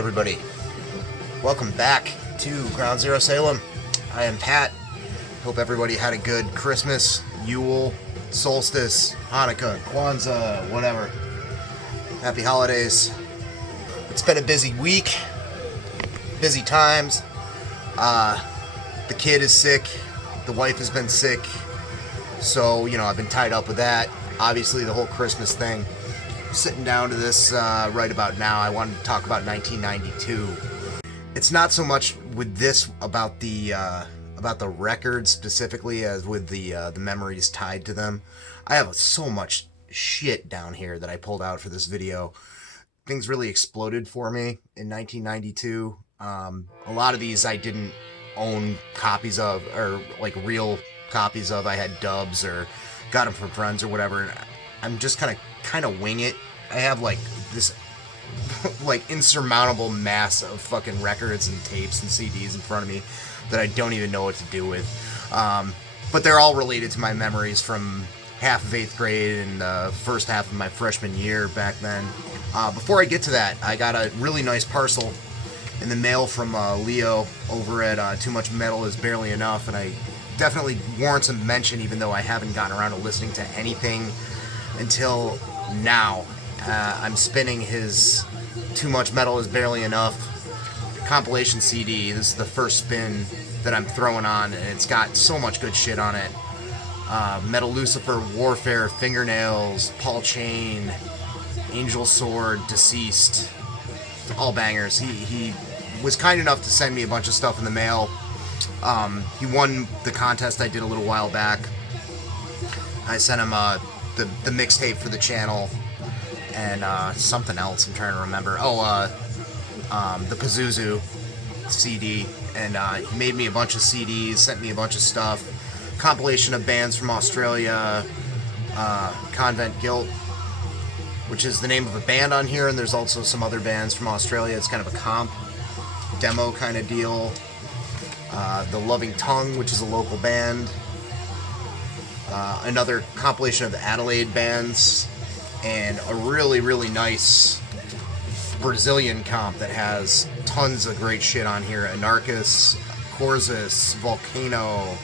everybody. Welcome back to Ground Zero Salem. I am Pat. Hope everybody had a good Christmas, Yule, solstice, Hanukkah, Kwanzaa, whatever. Happy holidays. It's been a busy week, busy times. The kid is sick, the wife has been sick, so, I've been tied up with that. Obviously, the whole Christmas thing. Sitting down to this right about now, I wanted to talk about 1992. It's not so much with this about the record specifically as with the memories tied to them. I have so much shit down here that I pulled out for this video. Things really exploded for me in 1992. A lot of these I didn't own copies of, or like real copies of. I had dubs or got them from friends or whatever. And I'm just kind of wing it. I have like this like insurmountable mass of fucking records and tapes and CDs in front of me that I don't even know what to do with. But they're all related to my memories from half of 8th grade and the first half of my freshman year back then. Before I get to that, I got a really nice parcel in the mail from Leo over at Too Much Metal Is Barely Enough, and I definitely warrants a mention even though I haven't gotten around to listening to anything until now. I'm spinning his Too Much Metal Is Barely Enough compilation CD. This is the first spin that I'm throwing on, and it's got so much good shit on it. Metal Lucifer, Warfare, Fingernails, Paul Chain, Angel Sword, Deceased, all bangers. He was kind enough to send me a bunch of stuff in the mail. He won the contest I did a little while back. I sent him the mixtape for the channel and something else I'm trying to remember. The Pazuzu CD, and he made me a bunch of CDs, sent me a bunch of stuff. Compilation of bands from Australia, Convent Guilt, which is the name of a band on here, and there's also some other bands from Australia. It's kind of a comp demo kind of deal. The Loving Tongue, which is a local band. Another compilation of Adelaide bands, and a really, really nice Brazilian comp that has tons of great shit on here. Anarchus, Corzus, Volcano,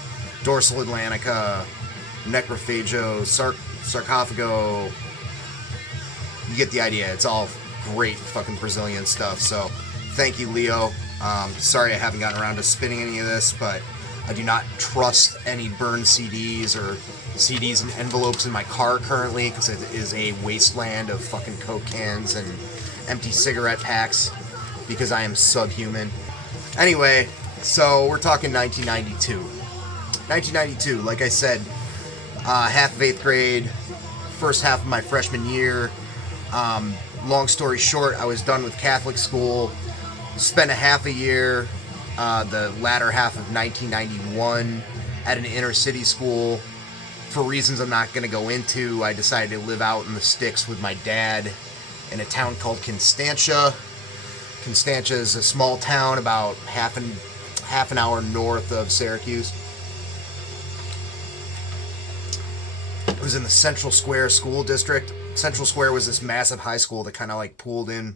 Dorsal Atlantica, Necrophago, Sarcophago. You get the idea. It's all great fucking Brazilian stuff. So, thank you, Leo. Sorry I haven't gotten around to spinning any of this, but I do not trust any burned CDs or CDs and envelopes in my car currently, because it is a wasteland of fucking Coke cans and empty cigarette packs, because I am subhuman. Anyway, so we're talking 1992. 1992, like I said, half of 8th grade, first half of my freshman year. Long story short, I was done with Catholic school, spent a half a year, the latter half of 1991, at an inner city school. For reasons I'm not going to go into, I decided to live out in the sticks with my dad in a town called Constantia. Constantia is a small town about half an hour north of Syracuse. It was in the Central Square School District. Central Square was this massive high school that kind of like pooled in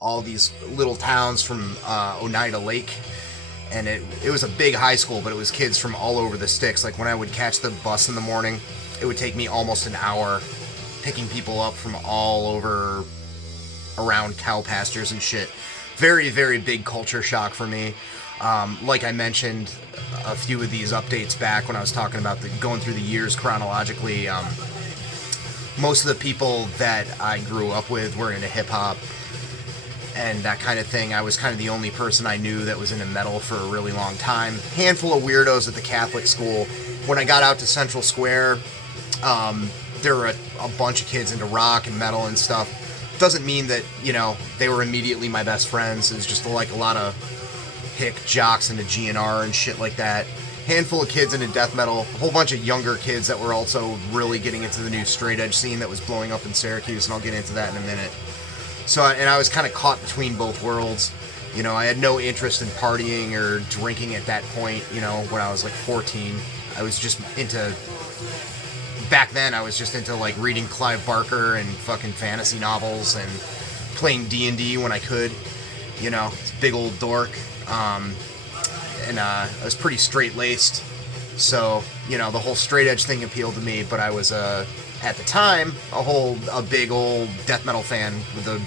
all these little towns from Oneida Lake. And it was a big high school, but it was kids from all over the sticks. Like when I would catch the bus in the morning, it would take me almost an hour picking people up from all over around cow pastures and shit. Very, very big culture shock for me. Like I mentioned a few of these updates back when I was talking about going through the years chronologically, most of the people that I grew up with were into hip-hop and that kind of thing. I was kind of the only person I knew that was into metal for a really long time. Handful of weirdos at the Catholic school. When I got out to Central Square, there were a bunch of kids into rock and metal and stuff. Doesn't mean that, they were immediately my best friends. It was just like a lot of hick jocks into GNR and shit like that. Handful of kids into death metal. A whole bunch of younger kids that were also really getting into the new straight edge scene that was blowing up in Syracuse, and I'll get into that in a minute. So, and I was kind of caught between both worlds. I had no interest in partying or drinking at that point, when I was like 14. I was just into back then I was just into like reading Clive Barker and fucking fantasy novels and playing D&D when I could. you know, big old dork, and I was pretty straight-laced, so, you know, the whole straight edge thing appealed to me, but I was, at the time, a big old death metal fan with the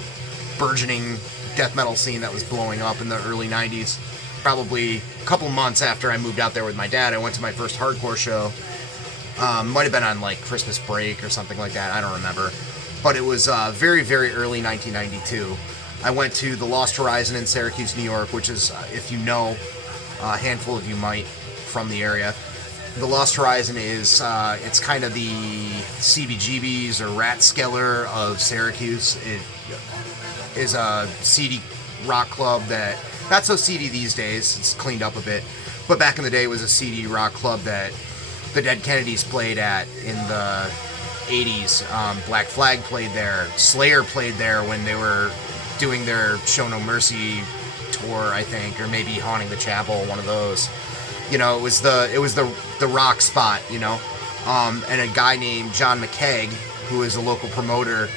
burgeoning death metal scene that was blowing up in the early 90s. Probably a couple months after I moved out there with my dad, I went to my first hardcore show. Might have been on, like, Christmas break or something like that, I don't remember. But it was very, very early 1992. I went to the Lost Horizon in Syracuse, New York, which is, if you know, a handful of you might from the area. The Lost Horizon is, it's kind of the CBGB's or Ratskeller of Syracuse. It is a seedy rock club that, not so seedy these days, it's cleaned up a bit, but back in the day it was a seedy rock club that the Dead Kennedys played at in the 80s. Black Flag played there, Slayer played there when they were doing their Show No Mercy tour, I think, or maybe Haunting the Chapel, one of those. You know, it was the rock spot, you know. And a guy named John McKeag, who is a local promoter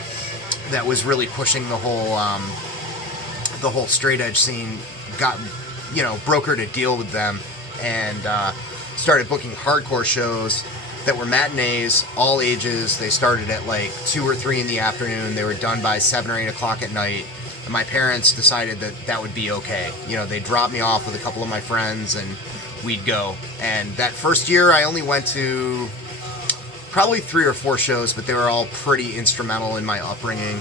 that was really pushing the whole straight edge scene, got, you know, brokered a deal with them and started booking hardcore shows that were matinees, all ages. They started at like 2 or 3 in the afternoon. They were done by 7 or 8 o'clock at night. And my parents decided that that would be okay. You know, they dropped me off with a couple of my friends and we'd go. And that first year I only went to probably 3 or 4 shows, but they were all pretty instrumental in my upbringing.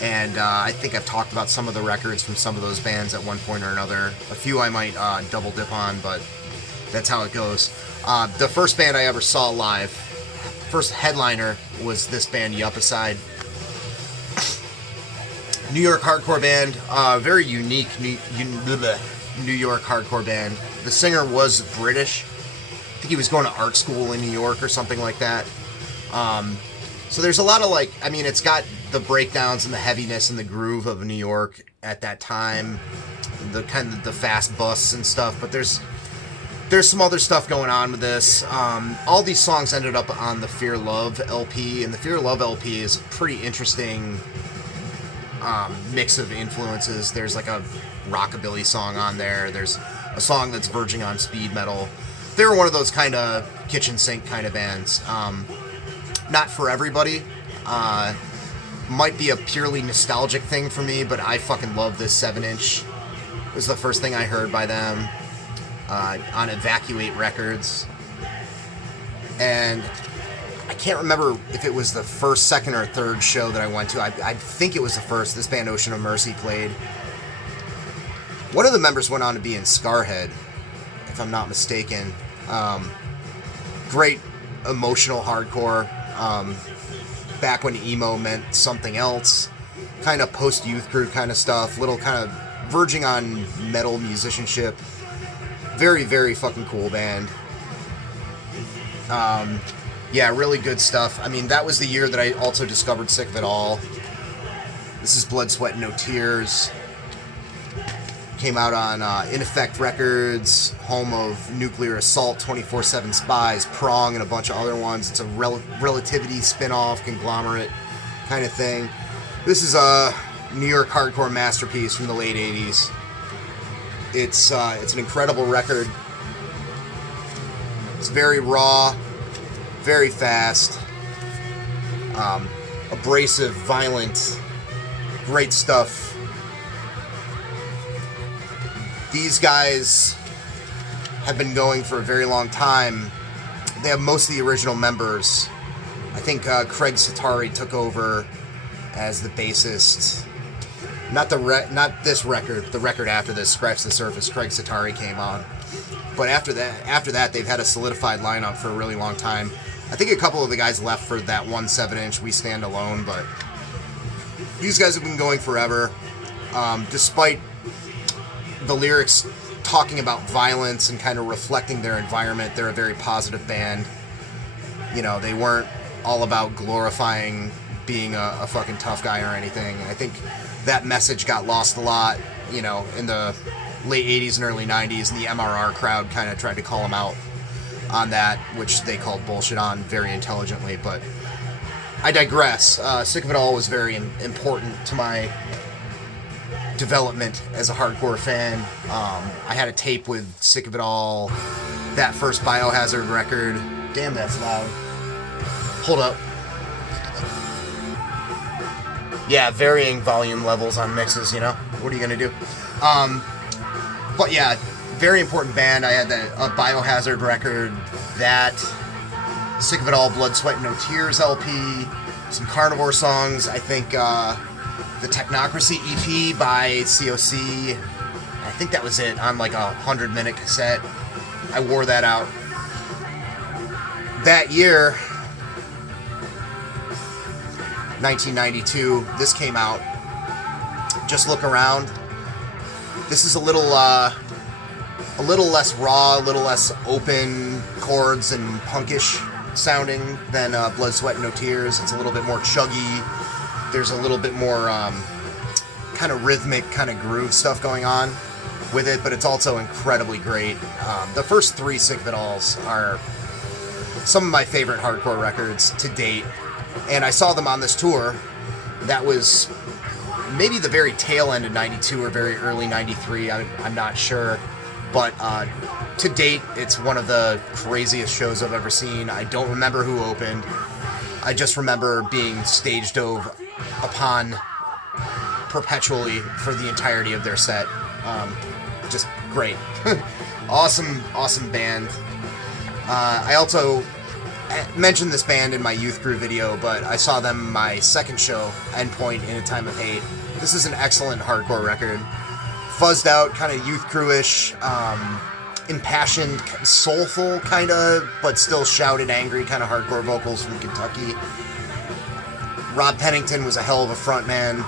And I think I've talked about some of the records from some of those bands at one point or another. A few I might double dip on, but that's how it goes. The first band I ever saw live, first headliner, was this band, Yupicide. New York hardcore band, very unique New York hardcore band. The singer was British. I think he was going to art school in New York or something like that. So there's a lot of, like, I mean, it's got the breakdowns and the heaviness and the groove of New York at that time, the kind of the fast busts and stuff, but there's some other stuff going on with this. All these songs ended up on the Fear Love LP, and the Fear Love LP is a pretty interesting mix of influences. There's like a rockabilly song on there. There's a song that's verging on speed metal. They were one of those kind of kitchen sink kind of bands. Not for everybody. Might be a purely nostalgic thing for me, but I fucking love this 7-inch. It was the first thing I heard by them on Evacuate Records. And I can't remember if it was the first, second, or third show that I went to. I think it was the first. This band, Ocean of Mercy, played. One of the members went on to be in Scarhead, if I'm not mistaken. Great emotional hardcore. Back when emo meant something else. Kind of post-youth crew kind of stuff. Little kind of verging on metal musicianship. Very, very fucking cool band. Yeah, really good stuff. I mean, that was the year that I also discovered Sick of It All. This is Blood, Sweat, and No Tears. Came out on In Effect Records, home of Nuclear Assault, 24/7 Spies, Prong, and a bunch of other ones. It's a Relativity spin-off, conglomerate kind of thing. This is a New York hardcore masterpiece from the late 80s. It's an incredible record. It's very raw, very fast, abrasive, violent, great stuff. These guys have been going for a very long time. They have most of the original members. I think Craig Satari took over as the bassist. Not this record, the record after this, Scratch the Surface. Craig Satari came on. But after that, they've had a solidified lineup for a really long time. I think a couple of the guys left for that one 7-inch, We Stand Alone, but these guys have been going forever. Despite the lyrics talking about violence and kind of reflecting their environment, they're a very positive band. You know, they weren't all about glorifying being a fucking tough guy or anything. I think that message got lost a lot, you know, in the late 80s and early 90s, and the MRR crowd kind of tried to call them out on that, which they called bullshit on very intelligently, but I digress. Sick of It All was very important to my development as a hardcore fan. I had a tape with Sick of It All, that first Biohazard record. Damn, that's loud. Hold up. Yeah, varying volume levels on mixes, you know? What are you gonna do? But yeah, very important band. I had a Biohazard record, that Sick of It All, Blood, Sweat, No Tears LP, some Carnivore songs. I think the Technocracy EP by COC. I think that was it, on like a 100-minute cassette. I wore that out. That year, 1992, this came out. Just Look Around. This is a little less raw, a little less open chords and punkish sounding than Blood, Sweat, No Tears. It's a little bit more chuggy. There's a little bit more kind of rhythmic, kind of groove stuff going on with it, but it's also incredibly great. The first three Sick of It Alls are some of my favorite hardcore records to date, and I saw them on this tour. That was maybe the very tail end of 92 or very early 93, I'm not sure. But to date, it's one of the craziest shows I've ever seen. I don't remember who opened. I just remember being stage dove upon perpetually for the entirety of their set. Just great. Awesome band. I also mentioned this band in my Youth Crew video, but I saw them my second show, Endpoint, In a Time of Hate. This is an excellent hardcore record. Fuzzed out, kind of Youth Crew-ish, impassioned, soulful, kind of, but still shouted, angry, kind of hardcore vocals from Kentucky. Rob Pennington was a hell of a frontman.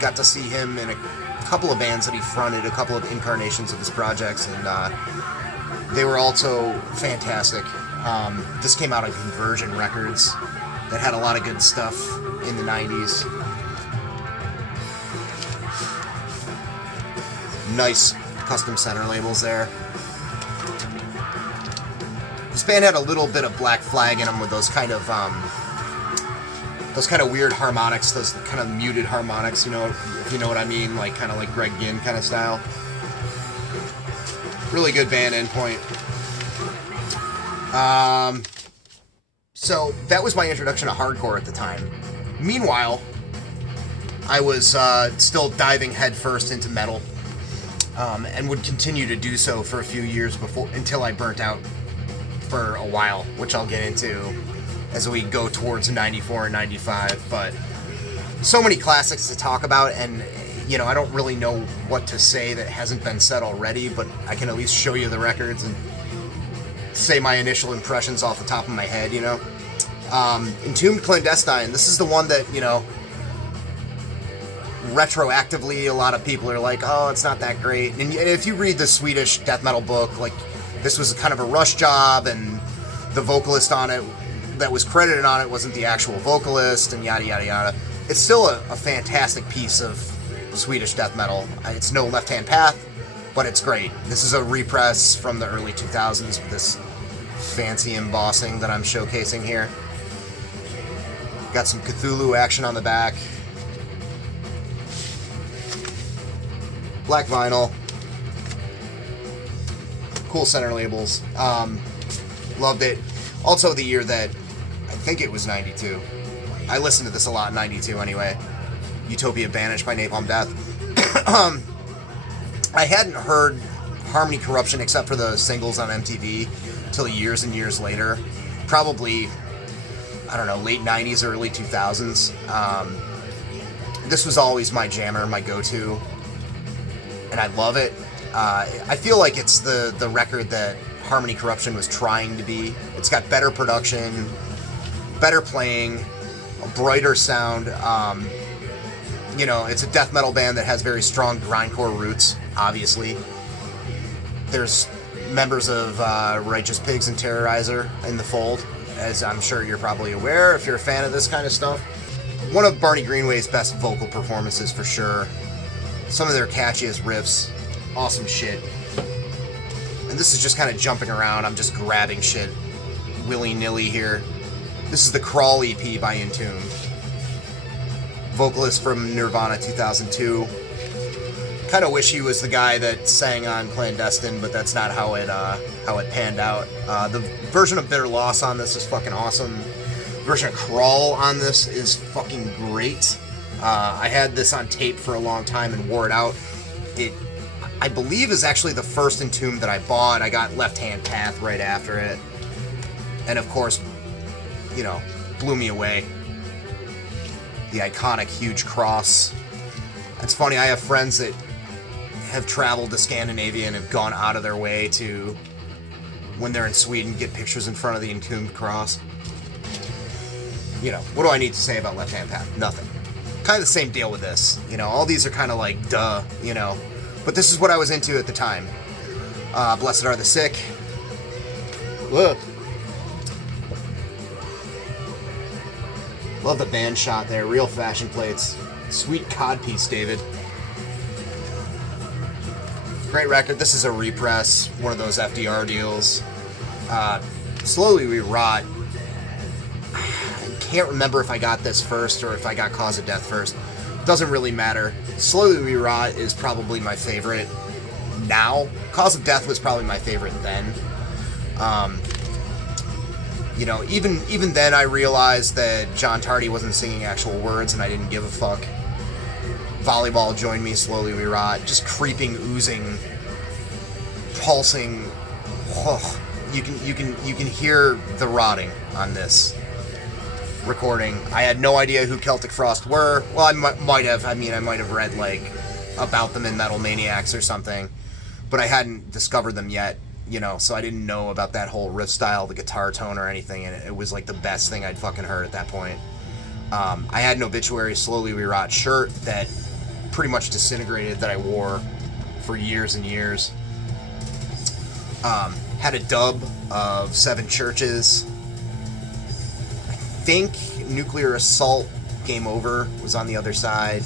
Got to see him in a couple of bands that he fronted, a couple of incarnations of his projects, and they were also fantastic. This came out on Conversion Records that had a lot of good stuff in the 90s. Nice custom center labels there. This band had a little bit of Black Flag in them with those kind of weird harmonics, those kind of muted harmonics, you know, if you know what I mean, like kind of like Greg Ginn kind of style. Really good band, Endpoint. So that was my introduction to hardcore at the time. Meanwhile, I was still diving headfirst into metal, and would continue to do so for a few years until I burnt out for a while, which I'll get into as we go towards 94 and 95. But so many classics to talk about, and you know, I don't really know what to say that hasn't been said already, but I can at least show you the records and say my initial impressions off the top of my head, you know. Entombed Clandestine, this is the one that, you know, retroactively a lot of people are like, oh, it's not that great. And if you read the Swedish death metal book, like, this was kind of a rush job, and the vocalist on it that was credited on it wasn't the actual vocalist, and yada yada yada. It's still a fantastic piece of Swedish death metal. It's no Left Hand Path, but it's great. This is a repress from the early 2000s with this fancy embossing that I'm showcasing here. Got some Cthulhu action on the back. Black vinyl. Cool center labels. Loved it. Also the year that, I think it was 92. I listened to this a lot in 92 anyway. Utopia Banished by Napalm Death. I hadn't heard Harmony Corruption except for the singles on MTV till years and years later. Probably, I don't know, late 90s, early 2000s. This was always my jammer, my go-to, and I love it. I feel like it's the record that Harmony Corruption was trying to be. It's got better production, better playing, a brighter sound. You know, it's a death metal band that has very strong grindcore roots, obviously. There's members of Righteous Pigs and Terrorizer in the fold, as I'm sure you're probably aware if you're a fan of this kind of stuff. One of Barney Greenway's best vocal performances for sure. Some of their catchiest riffs. Awesome shit. And this is just kind of jumping around. I'm just grabbing shit willy-nilly here. This is the Crawl EP by Entombed. Vocalist from Nirvana 2002. Kind of wish he was the guy that sang on Clandestine, but that's not how it panned out. The version of Bitter Loss on this is fucking awesome. The version of Crawl on this is fucking great. I had this on tape for a long time and wore it out. It, I believe, is actually the first Entomb that I bought. I got Left Hand Path right after it. And of course, you know, blew me away. The iconic huge cross. It's funny, I have friends that have traveled to Scandinavia and have gone out of their way to, when they're in Sweden, get pictures in front of the Entombed cross. You know, what do I need to say about Left Hand Path? Nothing. Kind of the same deal with this. You know, all these are kind of like, duh, you know. But this is what I was into at the time. Blessed Are the Sick. Ugh. Love the band shot there. Real fashion plates. Sweet codpiece, David. Great record. This is a repress. One of those FDR deals. Slowly We Rot. I can't remember if I got this first or if I got Cause of Death first. Doesn't really matter. Slowly We Rot is probably my favorite now. Cause of Death was probably my favorite then. You know, even then I realized that John Tardy wasn't singing actual words and I didn't give a fuck. Volleyball, Join Me, Slowly We Rot. Just creeping, oozing, pulsing. Oh, you can hear the rotting on this recording. I had no idea who Celtic Frost were. Well, I might have. I mean, I might have read like about them in Metal Maniacs or something, but I hadn't discovered them yet. You know, so I didn't know about that whole riff style, the guitar tone, or anything, and it was like the best thing I'd fucking heard at that point. I had an Obituary Slowly We Rot shirt that pretty much disintegrated that I wore for years and years. Had a dub of Seven Churches. I think Nuclear Assault, Game Over was on the other side.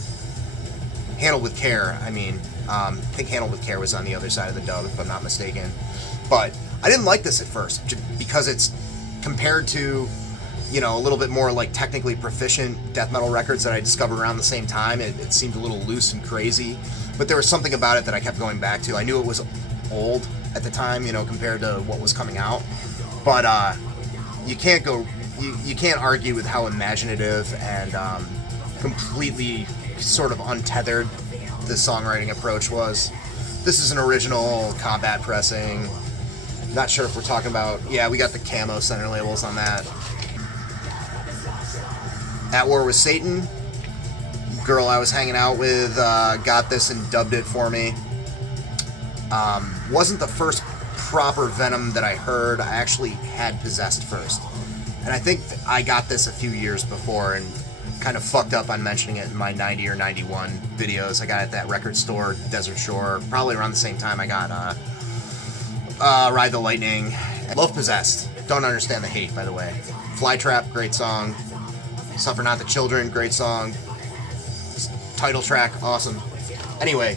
Handled with Care, I think Handled with Care was on the other side of the dub, if I'm not mistaken. But I didn't like this at first, because it's compared to, you know, a little bit more like technically proficient death metal records that I discovered around the same time. It seemed a little loose and crazy, but there was something about it that I kept going back to. I knew it was old at the time, you know, compared to what was coming out, but you can't argue with how imaginative and completely sort of untethered the songwriting approach was. This is an original Combat pressing. Not sure if we're talking about... Yeah, we got the camo center labels on that. At War with Satan. Girl I was hanging out with got this and dubbed it for me. Wasn't the first proper Venom that I heard. I actually had Possessed first. And I think I got this a few years before and kind of fucked up on mentioning it in my 90 or 91 videos. I got it at that record store, Desert Shore, probably around the same time I got Ride the Lightning. Love Possessed. Don't understand the hate, by the way. Flytrap, great song. Suffer Not the Children, great song. Title track, awesome. Anyway,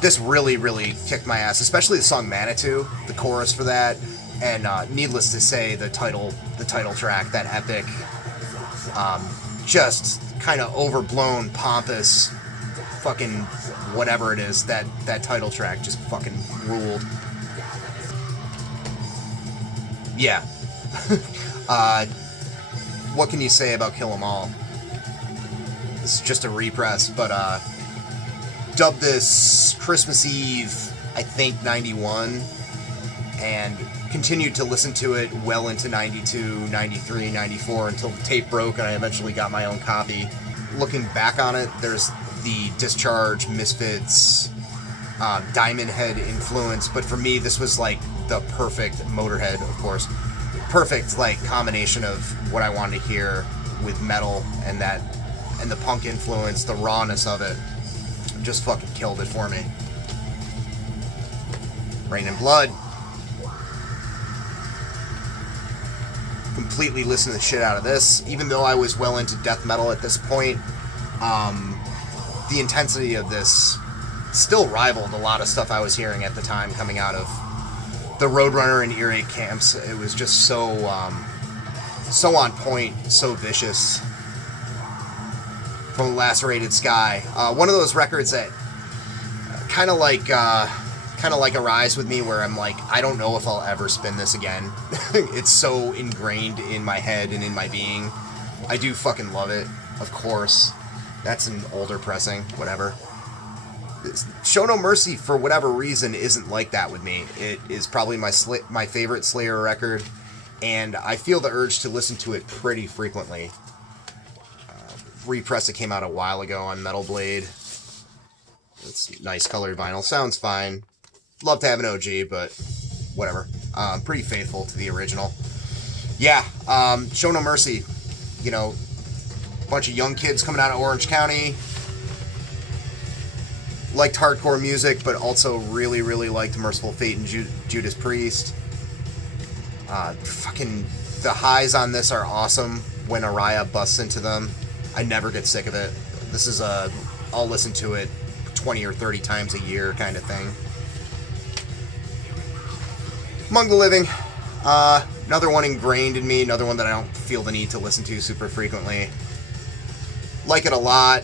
this really, really kicked my ass, especially the song Manitou, the chorus for that, and needless to say, the title track, that epic, just kind of overblown, pompous, fucking whatever it is, that title track just fucking ruled. Yeah. What can you say about Kill 'Em All? This is just a repress, but dubbed this Christmas Eve, I think 91, and continued to listen to it well into 92, 93, 94 until the tape broke and I eventually got my own copy. Looking back on it, there's the Discharge, Misfits, Diamond Head influence, but for me this was like the perfect, Motorhead of course, perfect like combination of what I wanted to hear with metal and the punk influence, the rawness of it, just fucking killed it for me. Rain and Blood. Completely listened to the shit out of this, even though I was well into death metal at this point. The intensity of this still rivaled a lot of stuff I was hearing at the time coming out of the Roadrunner and Earache camps. It was just so on point, so vicious. From Lacerated Sky. One of those records that kind of like a Rise with me, where I'm like, I don't know if I'll ever spin this again. It's so ingrained in my head and in my being. I do fucking love it, of course. That's an older pressing, whatever. Show No Mercy, for whatever reason, isn't like that with me. It is probably my favorite Slayer record, and I feel the urge to listen to it pretty frequently. Repress, it came out a while ago on Metal Blade. It's nice colored vinyl. Sounds fine. Love to have an OG, but whatever. Pretty faithful to the original. Yeah, Show No Mercy. You know, bunch of young kids coming out of Orange County. Liked hardcore music, but also really, really liked Merciful Fate and Judas Priest. Fucking the highs on this are awesome when Araya busts into them. I never get sick of it. This is I'll listen to it 20 or 30 times a year kind of thing. Among the Living, another one ingrained in me, another one that I don't feel the need to listen to super frequently. Like it a lot.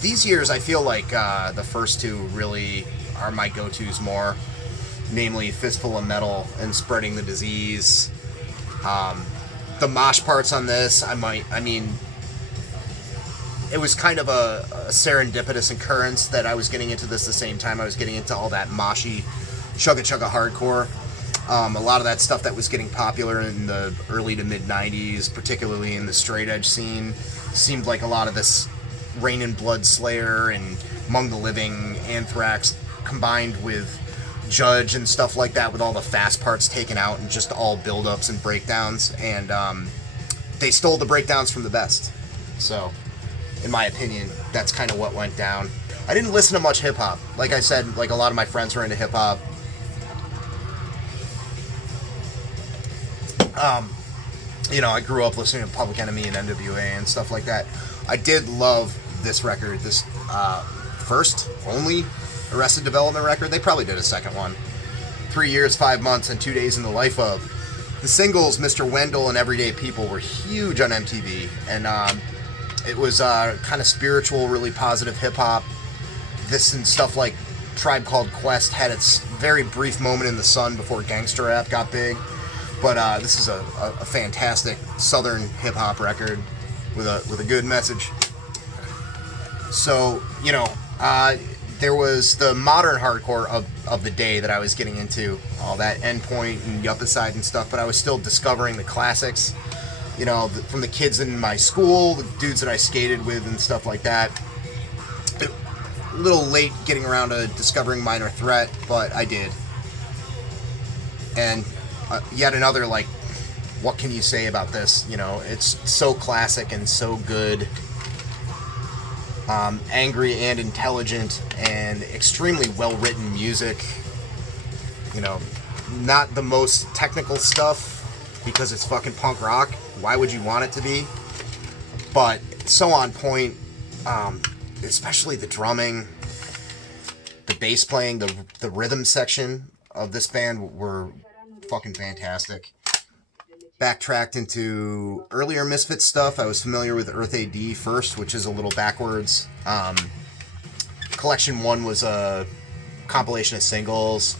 These years, I feel like the first two really are my go-tos more, namely Fistful of Metal and Spreading the Disease. The mosh parts on this, I mean, it was kind of a serendipitous occurrence that I was getting into this the same time I was getting into all that moshy chugga chugga hardcore. A lot of that stuff that was getting popular in the early to mid 90s, particularly in the straight edge scene, seemed like a lot of this Rain and Blood Slayer and Among the Living, Anthrax, combined with Judge and stuff like that, with all the fast parts taken out and just all build-ups and breakdowns, and they stole the breakdowns from the best. So, in my opinion, that's kind of what went down. I didn't listen to much hip-hop. Like I said, like a lot of my friends were into hip-hop. You know, I grew up listening to Public Enemy and NWA and stuff like that. I did love this record, this first, only Arrested Development record. They probably did a second one. 3 years, 5 months, and 2 days in the life of. The singles, Mr. Wendell and Everyday People, were huge on MTV, and it was kind of spiritual, really positive hip-hop. This and stuff like Tribe Called Quest had its very brief moment in the sun before gangster rap got big. But this is a fantastic southern hip-hop record with a good message. So, you know, there was the modern hardcore of the day that I was getting into, all that Endpoint and Yuppicide and stuff, but I was still discovering the classics, you know, from the kids in my school, the dudes that I skated with and stuff like that. A little late getting around to discovering Minor Threat, but I did. And yet another, like, what can you say about this? You know, it's so classic and so good. Angry and intelligent and extremely well-written music. You know, not the most technical stuff because it's fucking punk rock. Why would you want it to be? But so on point, especially the drumming, the bass playing, the rhythm section of this band were fucking fantastic. Backtracked into earlier Misfits stuff. I was familiar with Earth AD first, which is a little backwards. Collection 1 was a compilation of singles,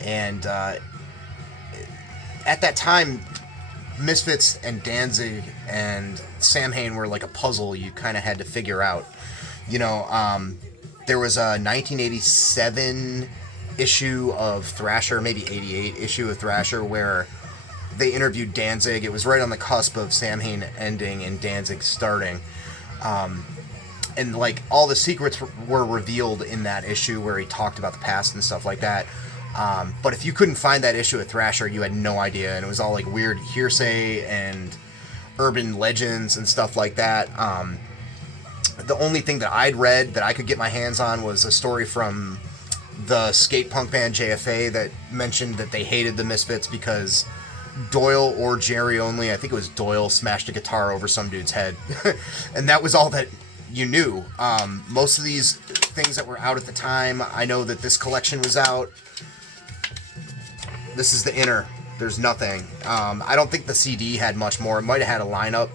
and at that time, Misfits and Danzig and Samhain were like a puzzle you kind of had to figure out. You know, there was a 1987 issue of Thrasher, maybe 88 issue of Thrasher, where they interviewed Danzig. It was right on the cusp of Samhain ending and Danzig starting. And like all the secrets were revealed in that issue where he talked about the past and stuff like that. But if you couldn't find that issue of Thrasher, you had no idea. And it was all like weird hearsay and urban legends and stuff like that. The only thing that I'd read that I could get my hands on was a story from the skate punk band JFA that mentioned that they hated the Misfits because Doyle or Jerry only, I think it was Doyle, smashed a guitar over some dude's head. And that was all that you knew. Most of these things that were out at the time, I know that this collection was out. This is the inner. There's nothing. I don't think the CD had much more. It might have had a lineup,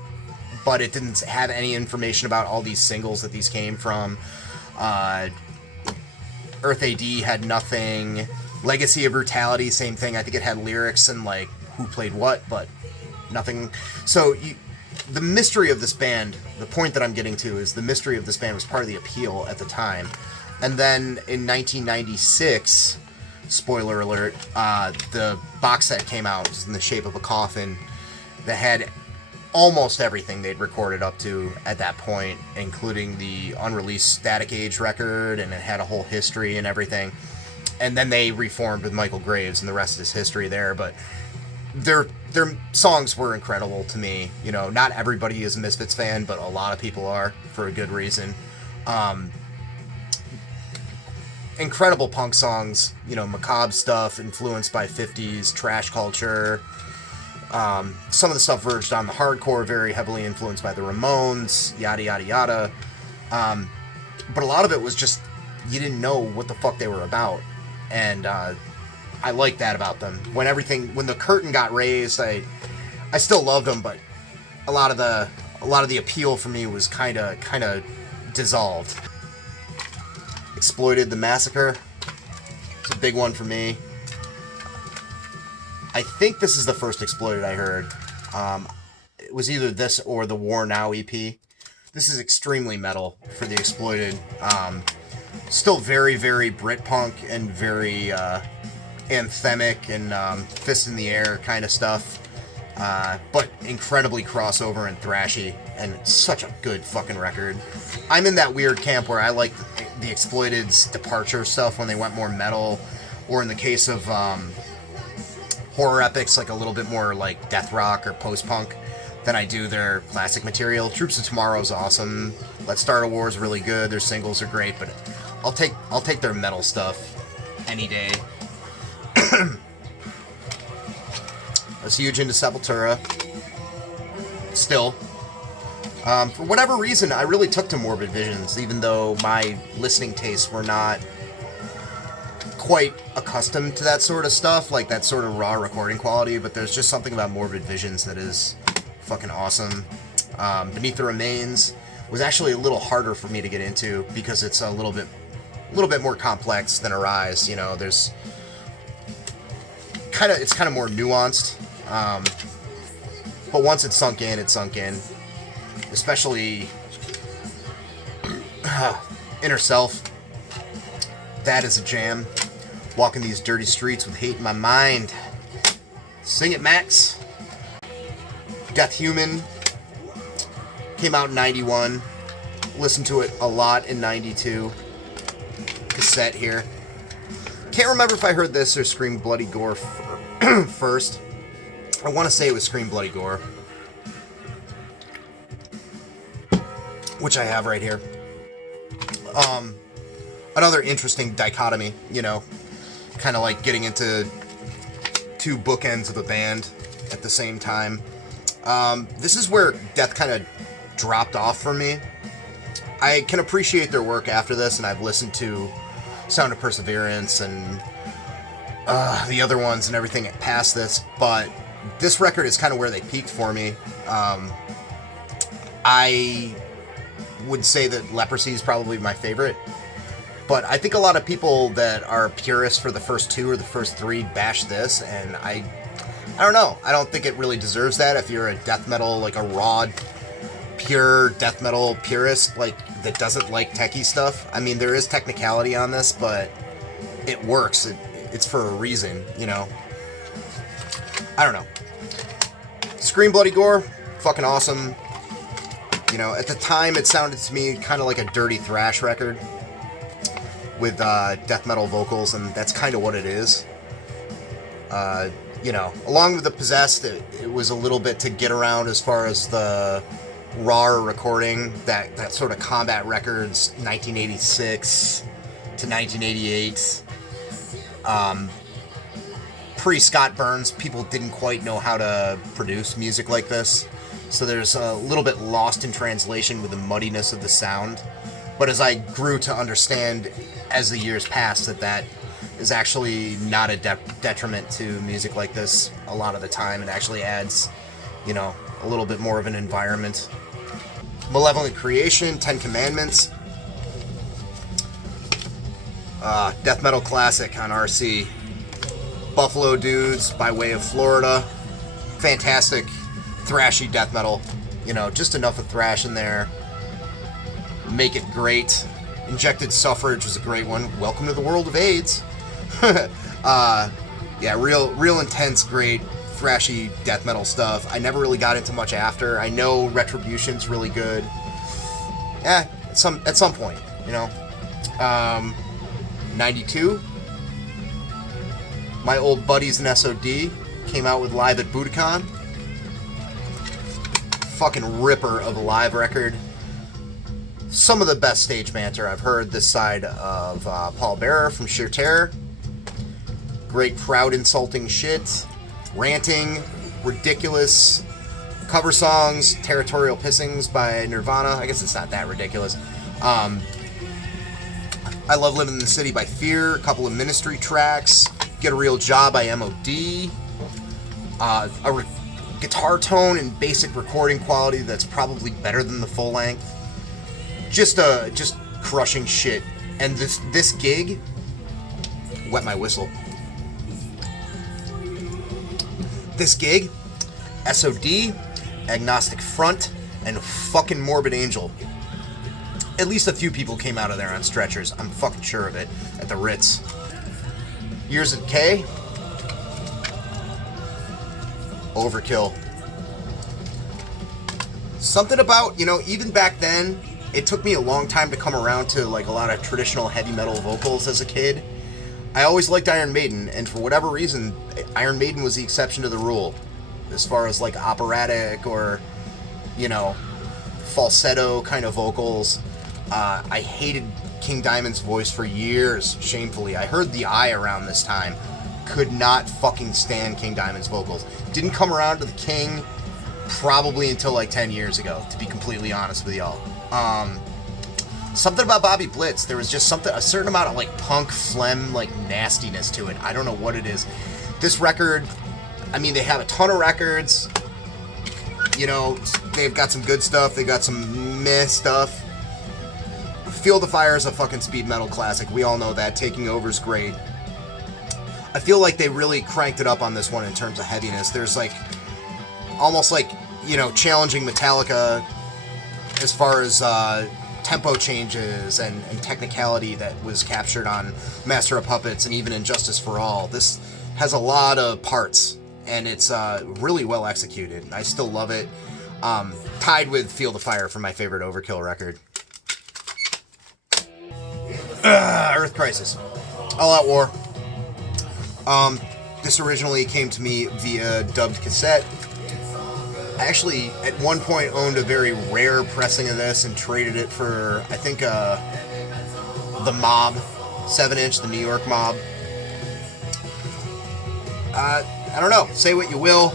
but it didn't have any information about all these singles that these came from. Earth AD had nothing. Legacy of Brutality, same thing. I think it had lyrics and like who played what, but nothing. So the mystery of this band, the point that I'm getting to is the mystery of this band was part of the appeal at the time. And then in 1996, spoiler alert, the box set came out. It was in the shape of a coffin that had almost everything they'd recorded up to at that point, including the unreleased Static Age record, and it had a whole history and everything. And then they reformed with Michael Graves, and the rest is history there. But their songs were incredible to me. You know, not everybody is a Misfits fan, but a lot of people are, for a good reason. Incredible punk songs, you know, macabre stuff, influenced by 50s trash culture. Some of the stuff verged on the hardcore, very heavily influenced by the Ramones, yada, yada, yada. But a lot of it was just, you didn't know what the fuck they were about. And I like that about them. When the curtain got raised, I still loved them, but a lot of the appeal for me was kind of dissolved. Exploited the Massacre. It's a big one for me. I think this is the first Exploited I heard. It was either this or the War Now EP. This is extremely metal for the Exploited. Still very, very Britpunk and very anthemic and fist in the air kind of stuff. But incredibly crossover and thrashy, and it's such a good fucking record. I'm in that weird camp where I like the Exploited's departure stuff when they went more metal, or in the case of horror epics, like a little bit more like death rock or post-punk than I do their classic material. Troops of Tomorrow is awesome. Let's Start a War is really good. Their singles are great, but I'll take their metal stuff any day. I was huge into Sepultura. Still. For whatever reason, I really took to Morbid Visions, even though my listening tastes were not quite accustomed to that sort of stuff, like that sort of raw recording quality, but there's just something about Morbid Visions that is fucking awesome. Beneath the Remains was actually a little harder for me to get into because it's a little bit more complex than Arise. You know, there's it's kind of more nuanced. But once it's sunk in, it's sunk in. Especially Inner Self. That is a jam. Walking these dirty streets with hate in my mind. Sing it, Max. Death Human came out in 91. Listened to it a lot in 92. Cassette here. Can't remember if I heard this or Scream Bloody Gore first. I want to say it was Scream Bloody Gore, which I have right here. Another interesting dichotomy, you know, kind of like getting into two bookends of a band at the same time. This is where Death kind of dropped off for me. I can appreciate their work after this, and I've listened to Sound of Perseverance and the other ones and everything past this, but this record is kind of where they peaked for me. I would say that Leprosy is probably my favorite, but I think a lot of people that are purists for the first two or the first three bash this, and I don't know. I don't think it really deserves that. If you're a death metal, like a raw, pure death metal purist, like that doesn't like techie stuff. I mean, there is technicality on this, but it works. It's for a reason, you know. I don't know. Scream Bloody Gore, fucking awesome. You know, at the time it sounded to me kind of like a dirty thrash record with death metal vocals, and that's kind of what it is. You know, along with the Possessed, it was a little bit to get around as far as the raw recording, that sort of Combat Records 1986 to 1988. Pre-Scott Burns, people didn't quite know how to produce music like this, so there's a little bit lost in translation with the muddiness of the sound. But as I grew to understand as the years passed that is actually not a detriment to music like this a lot of the time, it actually adds, you know, a little bit more of an environment. Malevolent Creation, 10 Commandments. Death metal classic on RC. Buffalo Dudes by way of Florida. Fantastic thrashy death metal. You know, just enough of thrash in there. Make it great. Injected Suffrage was a great one. Welcome to the world of AIDS. Yeah, real intense, great, thrashy death metal stuff. I never really got into much after. I know Retribution's really good. Yeah, at some point, you know. 92. My old buddies in SOD came out with Live at Budokan. Fucking ripper of a live record. Some of the best stage banter I've heard this side of Paul Bearer from Sheer Terror. Great crowd insulting shit. Ranting. Ridiculous. Cover songs. Territorial Pissings by Nirvana. I guess it's not that ridiculous. I Love Living in the City by Fear. A couple of Ministry tracks. Get a Real Job by MOD. A guitar tone and basic recording quality that's probably better than the full length. Just crushing shit. And this gig, wet my whistle. This gig, SOD, Agnostic Front, and fucking Morbid Angel. At least a few people came out of there on stretchers. I'm fucking sure of it. At the Ritz. Years of Decay. Overkill. Something about, you know, even back then, it took me a long time to come around to like a lot of traditional heavy metal vocals as a kid. I always liked Iron Maiden, and for whatever reason, Iron Maiden was the exception to the rule. As far as like operatic or, you know, falsetto kind of vocals. I hated King Diamond's voice for years, shamefully. I heard The Eye around this time. Could not fucking stand King Diamond's vocals. Didn't come around to the King probably until like 10 years ago, to be completely honest with y'all. Something about Bobby Blitz, there was just a certain amount of like punk phlegm, like nastiness to it. I don't know what it is. This record, I mean, they have a ton of records. You know, they've got some good stuff. They got some meh stuff. Feel the Fire is a fucking speed metal classic. We all know that. Taking Over's great. I feel like they really cranked it up on this one in terms of heaviness. There's like, almost like, you know, challenging Metallica as far as tempo changes and technicality that was captured on Master of Puppets and even in Justice for All. This has a lot of parts, and it's really well executed. I still love it. Tied with Feel the Fire for my favorite Overkill record. Earth Crisis. All Out War. This originally came to me via dubbed cassette. I actually, at one point, owned a very rare pressing of this and traded it for, I think, the Mob 7-inch, the New York Mob. I don't know. Say what you will.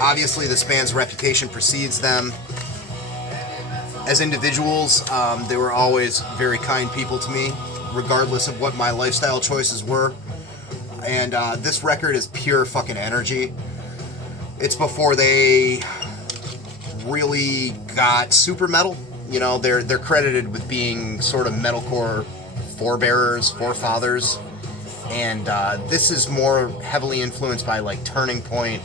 Obviously, this band's reputation precedes them. As individuals, they were always very kind people to me, regardless of what my lifestyle choices were. And this record is pure fucking energy. It's before they really got super metal. You know, they're credited with being sort of metalcore forefathers. And this is more heavily influenced by like Turning Point,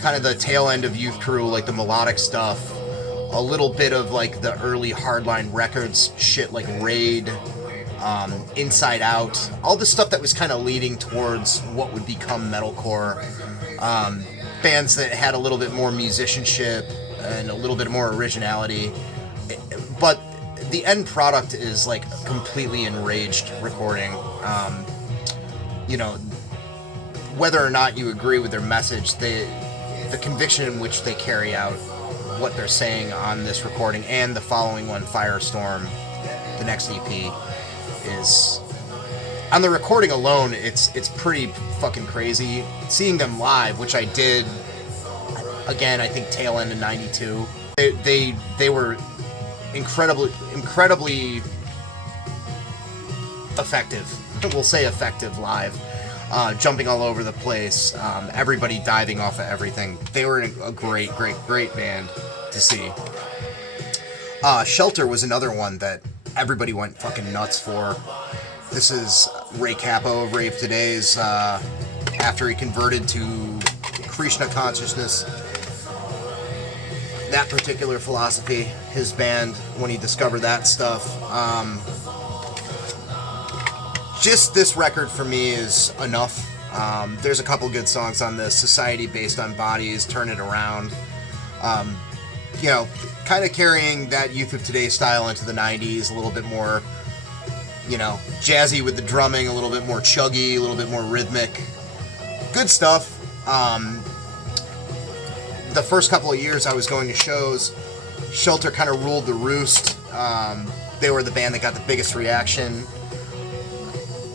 kind of the tail end of Youth Crew, like the melodic stuff. A little bit of like the early Hardline Records shit, like Raid, Inside Out, all the stuff that was kind of leading towards what would become metalcore. Bands that had a little bit more musicianship and a little bit more originality, but the end product is like completely enraged recording. You know, whether or not you agree with their message, the conviction in which they carry out what they're saying on this recording and the following one, Firestorm, the next EP, is, on the recording alone, it's pretty fucking crazy. Seeing them live, which I did, again, I think tail end of 92, they were incredibly effective. We'll say effective live. Jumping all over the place, everybody diving off of everything. They were a great band to see. Shelter was another one that everybody went fucking nuts for. This is Ray Capo of Rave Today's, after he converted to Krishna consciousness. That particular philosophy, his band, when he discovered that stuff. Just this record for me is enough. There's a couple good songs on this. Society Based on Bodies, Turn It Around. You know, kind of carrying that Youth of Today style into the 90s, a little bit more, you know, jazzy with the drumming, a little bit more chuggy, a little bit more rhythmic. Good stuff. The first couple of years I was going to shows, Shelter kind of ruled the roost. They were the band that got the biggest reaction.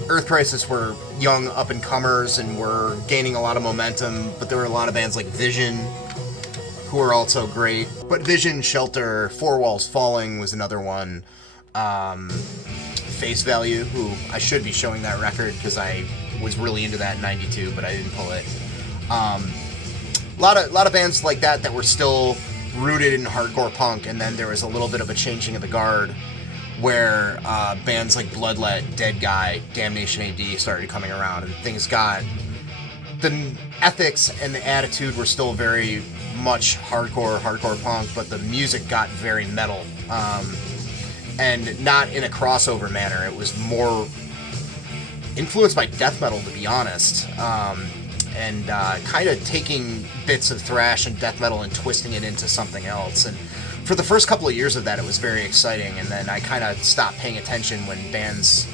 Earth Crisis were young up-and-comers and were gaining a lot of momentum, but there were a lot of bands like Vision, who are also great. But Vision, Shelter, Four Walls Falling was another one. Face Value, who I should be showing that record because I was really into that in '92, but I didn't pull it. A lot of bands like that were still rooted in hardcore punk, and then there was a little bit of a changing of the guard where bands like Bloodlet, Dead Guy, Damnation AD started coming around, and things got... The ethics and the attitude were still very much hardcore punk, but the music got very metal. And not in a crossover manner. It was more influenced by death metal, to be honest. And kind of taking bits of thrash and death metal and twisting it into something else. And for the first couple of years of that, it was very exciting. And then I kind of stopped paying attention when bands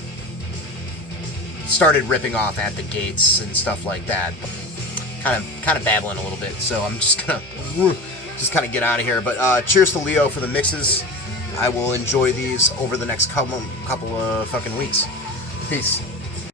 started ripping off At the Gates and stuff like that. Kind of babbling a little bit, so I'm just gonna kind of get out of here. But cheers to Leo for the mixes. I will enjoy these over the next couple of fucking weeks. Peace.